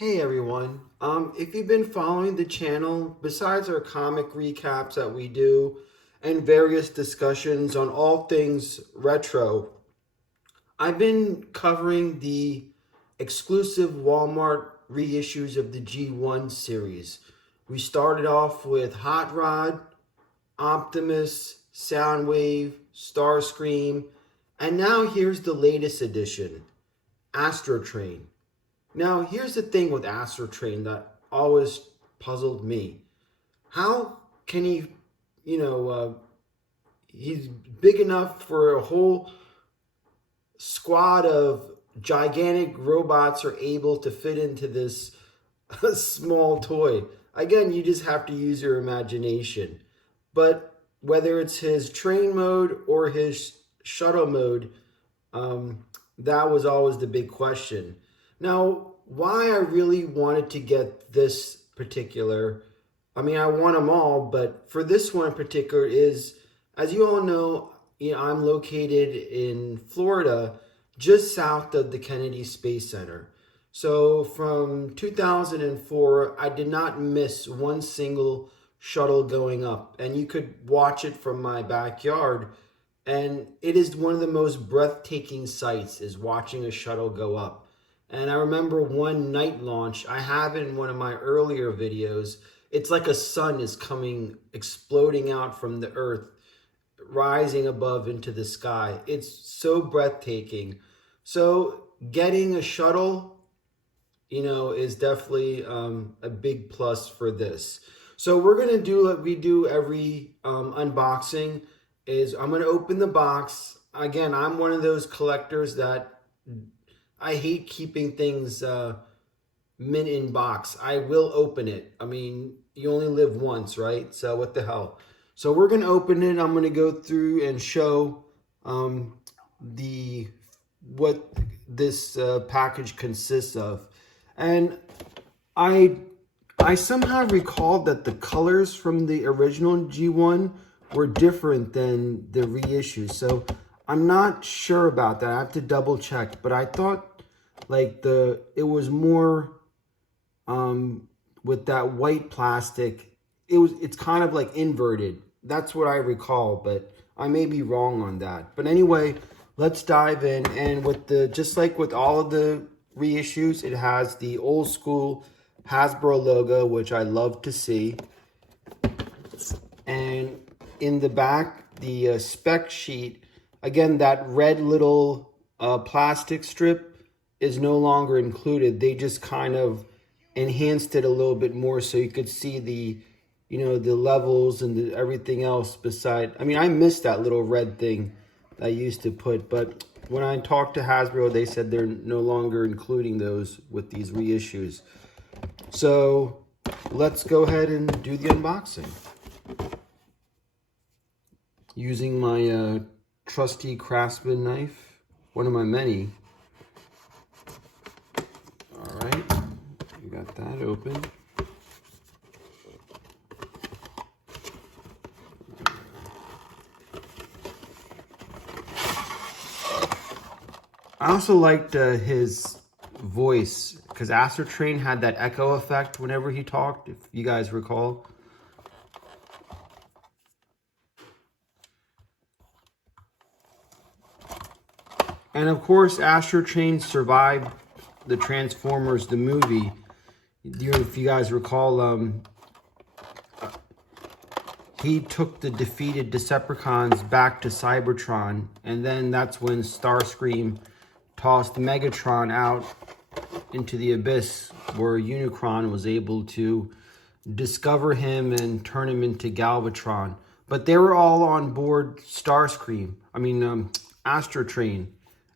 Hey everyone, if you've been following the channel, besides our comic recaps that we do and various discussions on all things retro, I've been covering the exclusive Walmart reissues of the G1 series. We started off with Hot Rod, Optimus, Soundwave, Starscream, and now here's the latest edition, AstroTrain. Now, here's the thing with AstroTrain that always puzzled me. How can he, he's big enough for a whole squad of gigantic robots are able to fit into this small toy. Again, you just have to use your imagination. But whether it's his train mode or his shuttle mode, that was always the big question. Now, why I really wanted to get this particular, I want them all, but for this one in particular is, as you all know, I'm located in Florida, just south of the Kennedy Space Center. So from 2004, I did not miss one single shuttle going up, and you could watch it from my backyard. And it is one of the most breathtaking sights is watching a shuttle go up. And I remember one night launch, I have it in one of my earlier videos. It's like a sun is coming, exploding out from the earth, rising above into the sky. It's so breathtaking. So getting a shuttle, is definitely a big plus for this. So we're going to do what we do every unboxing is I'm going to open the box. Again, I'm one of those collectors that I hate keeping things mint in box. I will open it. You only live once, right? So what the hell? So we're going to open it. I'm going to go through and show what this package consists of. And I somehow recalled that the colors from the original G1 were different than the reissue. So I'm not sure about that. I have to double check. But I thought it was more with that white plastic. It's kind of like inverted. That's what I recall, but I may be wrong on that. But anyway, let's dive in. And just like with all of the reissues, it has the old school Hasbro logo, which I love to see. And in the back, the spec sheet, again, that red little plastic strip is no longer included. They just kind of enhanced it a little bit more so you could see the levels and everything else beside. I missed that little red thing that I used to put, but when I talked to Hasbro, they said they're no longer including those with these reissues. So let's go ahead and do the unboxing. Using my trusty Craftsman knife, one of my many. All right, you got that open. I also liked his voice because AstroTrain had that echo effect whenever he talked, if you guys recall. And of course, AstroTrain survived the Transformers, the movie. If you guys recall, he took the defeated Decepticons back to Cybertron, and then that's when Starscream tossed Megatron out into the abyss, where Unicron was able to discover him and turn him into Galvatron. But they were all on board AstroTrain.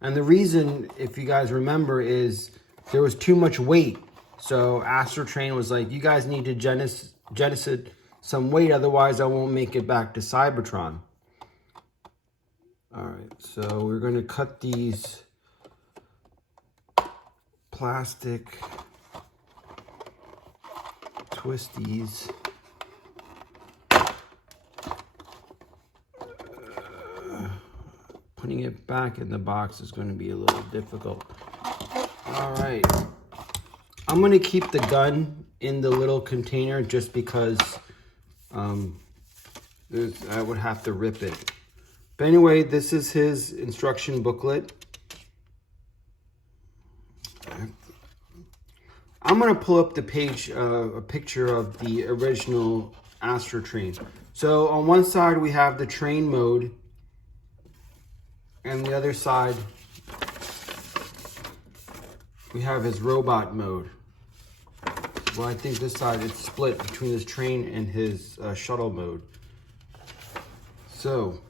And the reason, if you guys remember, is there was too much weight. So AstroTrain was like, you guys need to jettison some weight, otherwise I won't make it back to Cybertron. All right, so we're going to cut these plastic twisties. Putting it back in the box is going to be a little difficult. All right. I'm gonna keep the gun in the little container just because I would have to rip it. But anyway, this is his instruction booklet. I'm gonna pull up the page, a picture of the original AstroTrain. So on one side we have the train mode, and the other side we have his robot mode. Well, I think this side it's split between his train and his shuttle mode. So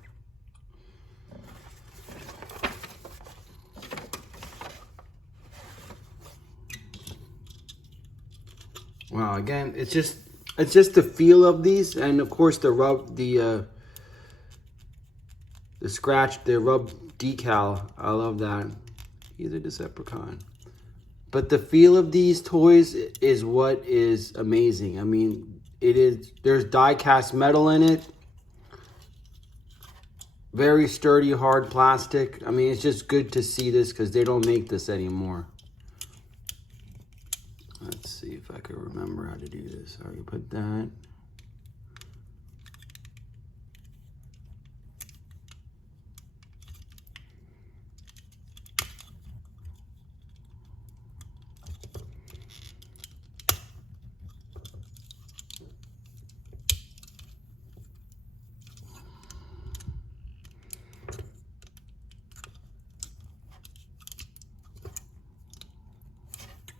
wow, again, it's just the feel of these, and of course the rub, the scratch, the rub decal. I love that. He's a Decepticon. But the feel of these toys is what is amazing. I mean, there's die cast metal in it. Very sturdy, hard plastic. I mean, it's just good to see this because they don't make this anymore. Let's see if I can remember how to do this. How do you put that?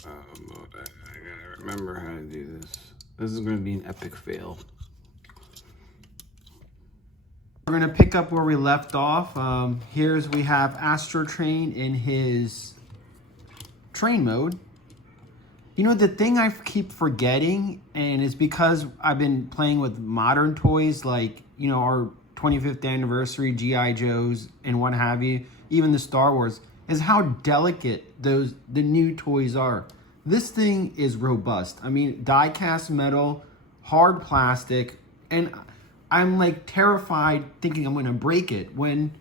I gotta remember how to do this. This is going to be an epic fail. We're going to pick up where we left off. We have AstroTrain in his train mode. You know, the thing I keep forgetting, and it's because I've been playing with modern toys like, you know, our 25th anniversary G.I. Joes and what have you, even the Star Wars, is how delicate the new toys are. This thing is robust. I mean, die cast metal, hard plastic, and I'm like terrified thinking I'm going to break it when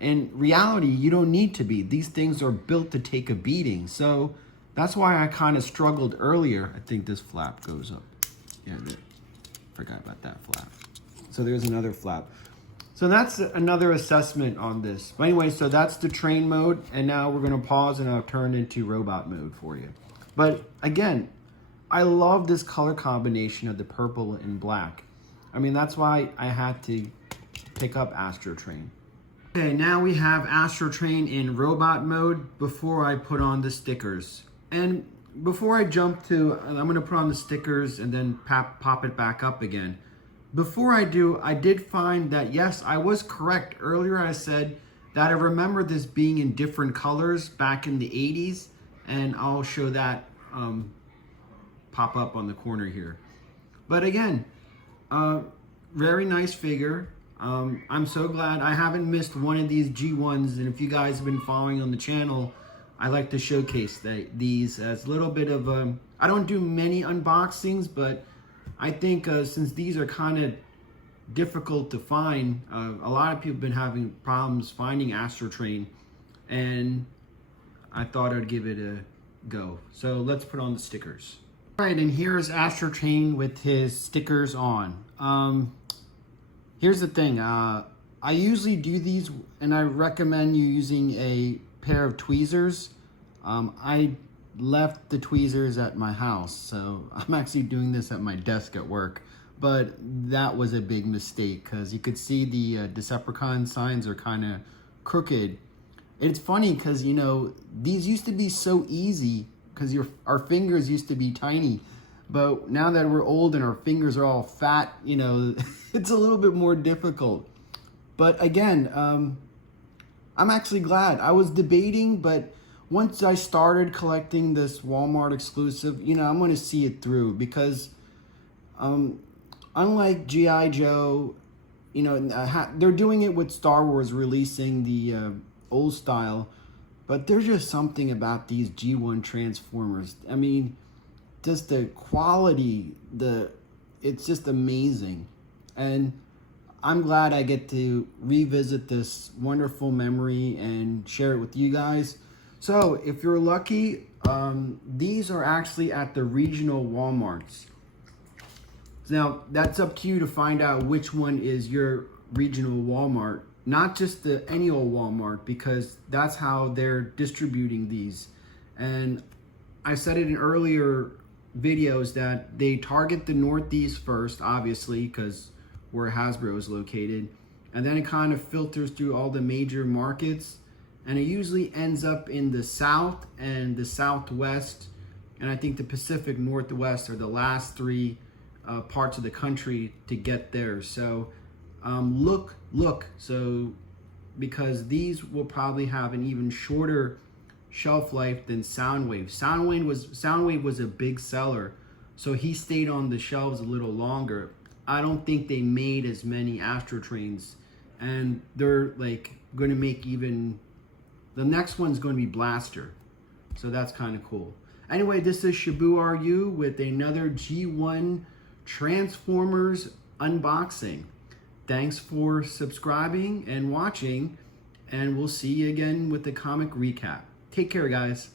in reality you don't need to be. These things are built to take a beating. So that's why I kind of struggled earlier. I think this flap goes up. Yeah, forgot about that flap. So there's another flap. So that's another assessment on this. But anyway, so that's the train mode, and now we're going to pause and I'll turn into robot mode for you. But again, I love this color combination of the purple and black. I mean, that's why I had to pick up AstroTrain. Okay, now we have AstroTrain in robot mode before I put on the stickers. And before I jump to, I'm going to put on the stickers and then pop it back up again. Before I do, I did find that, yes, I was correct. Earlier I said that I remember this being in different colors back in the 80s. And I'll show that pop up on the corner here. But again, very nice figure. I'm so glad I haven't missed one of these G1s. And if you guys have been following on the channel, I like to showcase these as a little bit of, I don't do many unboxings, but I think since these are kind of difficult to find, a lot of people have been having problems finding AstroTrain, and I thought I'd give it a go. So let's put on the stickers. All right, and here's AstroTrain with his stickers on. Here's the thing. I usually do these, and I recommend you using a pair of tweezers. I left the tweezers at my house, so I'm actually doing this at my desk at work. But that was a big mistake because you could see the Decepticon signs are kind of crooked. It's funny because, you know, these used to be so easy because our fingers used to be tiny. But now that we're old and our fingers are all fat, you know, it's a little bit more difficult. But again, I'm actually glad. I was debating, but once I started collecting this Walmart exclusive, you know, I'm going to see it through because unlike G.I. Joe, you know, they're doing it with Star Wars releasing the old style, but there's just something about these G1 Transformers. I mean, just the quality, it's just amazing. And I'm glad I get to revisit this wonderful memory and share it with you guys. So if you're lucky, These are actually at the regional Walmarts. Now, that's up to you to find out which one is your regional Walmart, not just the any old Walmart, because that's how they're distributing these. And I said it in earlier videos that they target the Northeast first, obviously, because where Hasbro is located. And then it kind of filters through all the major markets. And it usually ends up in the South and the Southwest. And I think the Pacific Northwest are the last three parts of the country to get there. So look, so because these will probably have an even shorter shelf life than Soundwave. Soundwave was a big seller, so he stayed on the shelves a little longer. I don't think they made as many AstroTrains, and they're like going to make even, the next one's going to be Blaster, so that's kind of cool. Anyway, this is Shabu RU with another G1 Transformers unboxing. Thanks for subscribing and watching, and we'll see you again with the comic recap. Take care, guys.